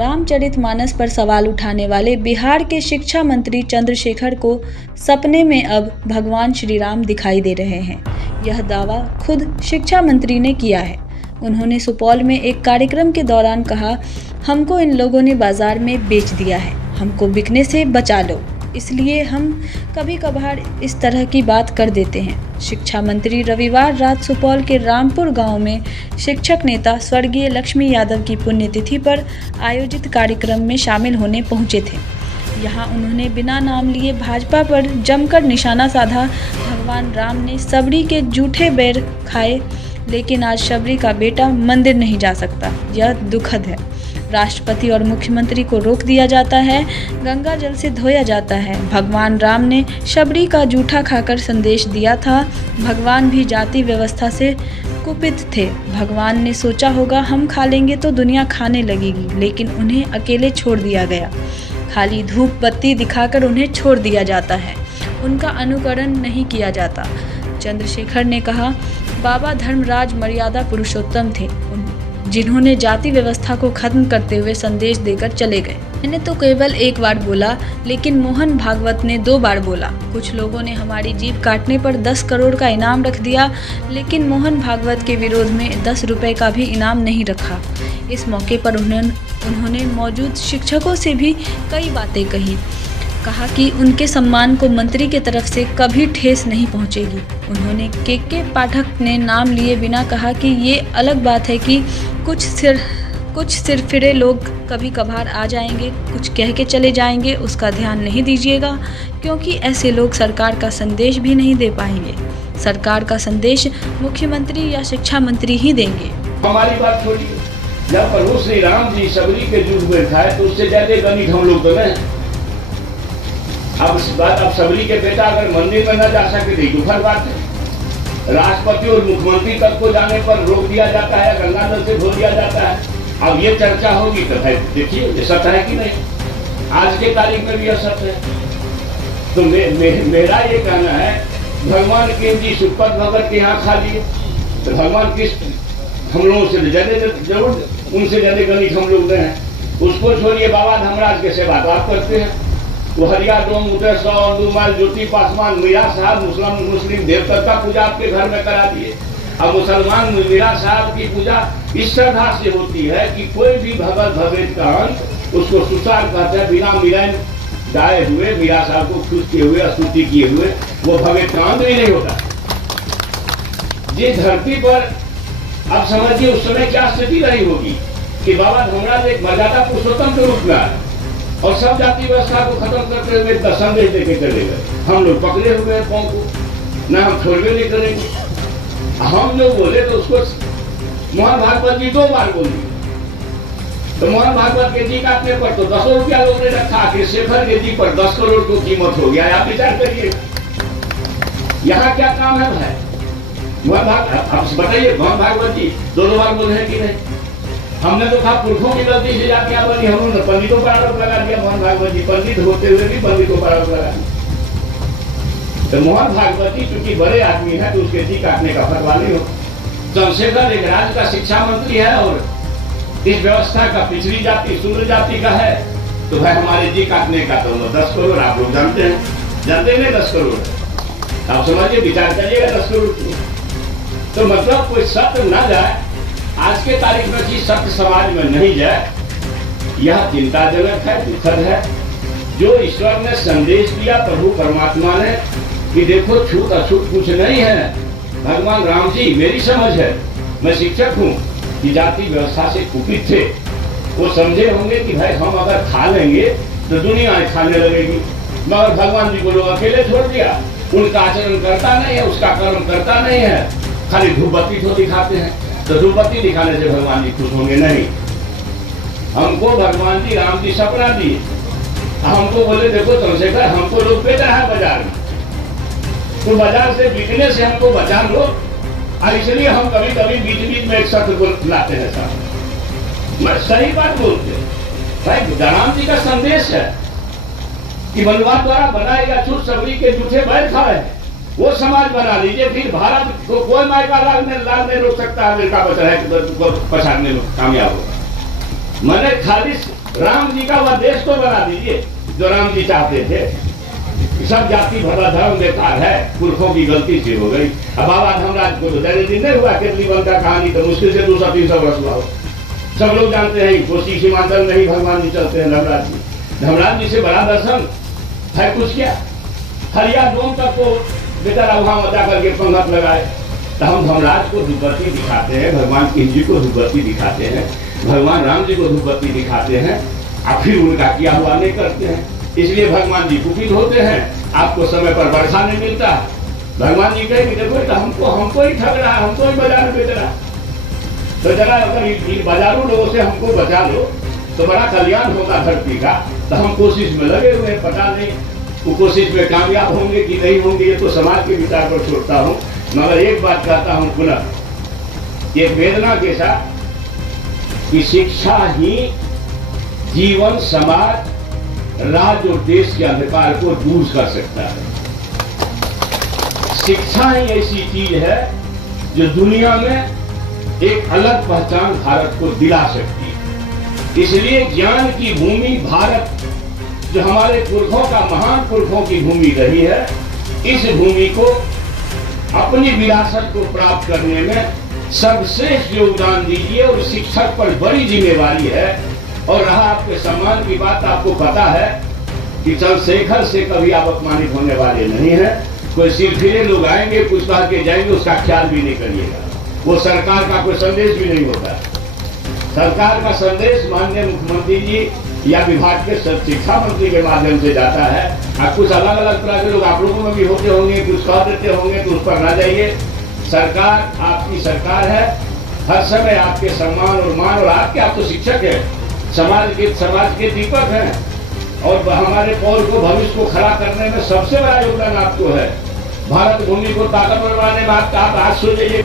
रामचरितमानस पर सवाल उठाने वाले बिहार के शिक्षा मंत्री चंद्रशेखर को सपने में अब भगवान श्री राम दिखाई दे रहे हैं। यह दावा खुद शिक्षा मंत्री ने किया है। उन्होंने सुपौल में एक कार्यक्रम के दौरान कहा, हमको इन लोगों ने बाजार में बेच दिया है, हमको बिकने से बचा लो, इसलिए हम कभी कभार इस तरह की बात कर देते हैं। शिक्षा मंत्री रविवार रात सुपौल के रामपुर गांव में शिक्षक नेता स्वर्गीय लक्ष्मी यादव की पुण्यतिथि पर आयोजित कार्यक्रम में शामिल होने पहुंचे थे। यहां उन्होंने बिना नाम लिए भाजपा पर जमकर निशाना साधा। भगवान राम ने सबरी के जूठे बैर खाए, लेकिन आज शबरी का बेटा मंदिर नहीं जा सकता, यह दुखद है। राष्ट्रपति और मुख्यमंत्री को रोक दिया जाता है, गंगा जल से धोया जाता है। भगवान राम ने शबरी का जूठा खाकर संदेश दिया था। भगवान भी जाति व्यवस्था से कुपित थे। भगवान ने सोचा होगा हम खा लेंगे तो दुनिया खाने लगेगी, लेकिन उन्हें अकेले छोड़ दिया गया। खाली धूप बत्ती दिखाकर उन्हें छोड़ दिया जाता है, उनका अनुकरण नहीं किया जाता। चंद्रशेखर ने कहा, बाबा धर्मराज मर्यादा पुरुषोत्तम थे, जिन्होंने जाति व्यवस्था को खत्म करते हुए संदेश देकर चले गए। मैंने तो केवल एक बार बोला, लेकिन मोहन भागवत ने 2 बार बोला। कुछ लोगों ने हमारी जीभ काटने पर 10 करोड़ का इनाम रख दिया, लेकिन मोहन भागवत के विरोध में 10 रुपए का भी इनाम नहीं रखा। इस मौके पर उन्होंने मौजूद शिक्षकों से भी कई बातें कही। कहा कि उनके सम्मान को मंत्री के तरफ से कभी ठेस नहीं पहुंचेगी। उन्होंने के पाठक ने नाम लिए बिना कहा कि ये अलग बात है कि कुछ सिरफिरे लोग कभी कभार आ जाएंगे, कुछ कह के चले जाएंगे, उसका ध्यान नहीं दीजिएगा, क्योंकि ऐसे लोग सरकार का संदेश भी नहीं दे पाएंगे। सरकार का संदेश मुख्यमंत्री या शिक्षा मंत्री ही देंगे। हमारी बात छोड़िए, जब प्रभु श्री राम जी सबरी के युग में खाए तो उससे ज्यादा गणित हम लोग तो नहीं। अब सबरी के बेटा अगर मंदिर में न जा सके तो दुखद बात है। राष्ट्रपति और मुख्यमंत्री तक को जाने पर रोक दिया जाता है, गंगा जल से धो दिया जाता है। अब ये चर्चा होगी तो भाई देखिए ये सत्य है कि नहीं, आज के तारीख में भी यह सत्य है। तो मेरा ये कहना है, भगवान के जी सुपत भगत के यहाँ खा लिए तो भगवान किस हम लोगों से जरूर उनसे ज्यादा गणित हम लोग हैं। उसको छोड़िए, बाबा धर्मराज के सेवा तो आप करते हैं। वो हरिया डोम उदय 100 माइल ज्योति पासवान मीरा साहब मुस्लिम देवता का पूजा आपके घर में करा दिए। अब मुसलमान मीरा साहब की पूजा इस श्रद्धा से होती है कि कोई भी भगत भगत का अंत उसको सुसार कहते हैं, बिना मिलान गाए हुए मीरा साहब को खुश किए हुए स्तुति किए हुए वो भगत का अंत ही नहीं होता। जिस धरती पर आप समझिए उस समय क्या स्थिति रही होगी कि बाबा धर्मराज एक मर्यादा पुरुषोत्तम के रूप में आए और सब जाति व्यवस्था को खत्म करते हुए एक संदेश देके चले गए। हम लोग पकड़े हुए हैं पाँव को, न हम छोड़वे नहीं करेंगे। हम लोग बोले तो उसको मोहन भागवत जी 2 बार बोली, तो मोहन भागवत के जी काटने पर तो 10 रुपया लोग ने रखा कि शेखर के जी पर 10 करोड़ को कीमत हो गया। आप विचार करिए यहाँ क्या काम है भाई। मोहन भागवत आप बताइए, मोहन भागवत जी 2 बार बोले हैं कि नहीं। हमने तो कहा पुरखों की गलती से जाके बनी, हमने पंडितों पर आरोप लगा दिया। मोहन भागवत जी पंडित होते हुए भी पंडितों पर आरोप लगा दिया। तो मोहन भागवत जी चूंकि बड़े आदमी है तो उसके जी काटने का फतवा नहीं हो। चंद्रशेखर एक राज्य का शिक्षा मंत्री है और इस व्यवस्था का पिछड़ी जाति शूद्र जाति का है, तो भाई हमारे जी काटने का तो 10 करोड़ आप लोग जानते हैं, जानते नहीं 10 करोड़। आप समझिए, विचार करिएगा 10 करोड़। तो मतलब कोई सत्य ना जाए, आज के तारीख में चीज सत्य समाज में नहीं जाए, यह चिंताजनक है, दुखद है। जो ईश्वर ने संदेश दिया प्रभु परमात्मा ने कि देखो छूत अछूत कुछ नहीं है। भगवान राम जी, मेरी समझ है, मैं शिक्षक हूँ, कि जाति व्यवस्था से कुपित थे। वो समझे होंगे कि भाई हम अगर खा लेंगे तो दुनिया खाने लगेगी, मगर भगवान जी को लोग अकेले छोड़ दिया। उनका आचरण करता नहीं है, उसका कर्म करता नहीं है, खाली धूप बत्ती तो दिखाते हैं। तो धूप बत्ती दिखाने से भगवान जी खुश होंगे नहीं। हमको भगवान जी राम जी सपना दिए, हमको बोले देखो चंद्रशेखर हमको लोग बेच रहा है बाजार में, तो बाजार से बिकने से हमको बचा लो। और इसलिए हम कभी कभी बीच बीच में एक सत्य को लाते हैं साहब। मैं सही बात बोलते भाई, राम जी का संदेश है कि मनवा द्वारा बनाएगा छूट सबरी के जूठे बैर खा रहे हैं, वो समाज बना लीजिए। फिर भारत को कोई मायका लाल नहीं रोक सकता, अमेरिका बच रहा है पछाड़ने में कामयाब होगा। मैंने खाली राम जी का वह देश तो बना दीजिए जो राम जी चाहते थे। सब जाति भला धर्म बेकार है, पुरखों की गलती से हो गई। अब बाबा धर्मराज को तो ज्यादा दिन नहीं हुआ, केतली बन का कहानी तो मुश्किल से 200-300 वर्ष हुआ हो। सब लोग जानते हैं कोसी सीमांचल में ही भगवान जी चलते हैं धर्मराज जी। धर्मराज जी से बड़ा दर्शन है कुछ क्या? हरिया डोम तक को बेचारा वहां मजा करके पंगत लगाए। तो हम धर्मराज को धूपबत्ती दिखाते हैं, भगवान कृष्ण जी को धूपबत्ती दिखाते हैं, भगवान राम जी को धूपबत्ती दिखाते हैं, और फिर उनका किया हुआ नहीं करते हैं। इसलिए भगवान जी कुपित होते हैं, आपको समय पर वर्षा नहीं मिलता। भगवान जी कहे कि देखो तो हमको ही ठग रहा है, हमको ही बाजार बेच रहा है। तो जरा अगर बाजारू लोगों से हमको बचा लो तो बड़ा कल्याण होगा धरती का। तो हम कोशिश में लगे हुए हैं, पता नहीं वो कोशिश में कामयाब होंगे कि नहीं होंगे, ये तो समाज के विचार पर छोड़ता हूँ। मगर एक बात कहता हूँ पुनः, ये वेदना के साथ कि शिक्षा ही जीवन, समाज, राज्य और देश के अंधकार को दूर कर सकता है। शिक्षा ही ऐसी चीज है जो दुनिया में एक अलग पहचान भारत को दिला सकती है। इसलिए ज्ञान की भूमि भारत, जो हमारे पुरखों का, महान पुरखों की भूमि रही है, इस भूमि को अपनी विरासत को प्राप्त करने में सर्वश्रेष्ठ योगदान दीजिए। और शिक्षक पर बड़ी जिम्मेवारी है। और रहा आपके सम्मान की बात, आपको पता है कि चंद्रशेखर से कभी आप अपमानित होने वाले नहीं है। कोई सिरफिरे लोग आएंगे, कुछ कह के जाएंगे, उसका ख्याल भी नहीं करिएगा। वो सरकार का कोई संदेश भी नहीं होता। सरकार का संदेश माननीय मुख्यमंत्री जी या विभाग के शिक्षा मंत्री के माध्यम से जाता है। और कुछ अलग अलग तरह के लोग आप लोगों में भी होते होंगे, कुछ कह देते होंगे, तो उस पर ना जाइए। सरकार आपकी सरकार है, हर समय आपके सम्मान और मान, और आपके, आप तो शिक्षक है, समाज के दीपक हैं। और हमारे पौर को, भविष्य को खड़ा करने में सबसे बड़ा योगदान आपको है। भारत भूमि को ताकतवर बनाने में आप आज सोचिए।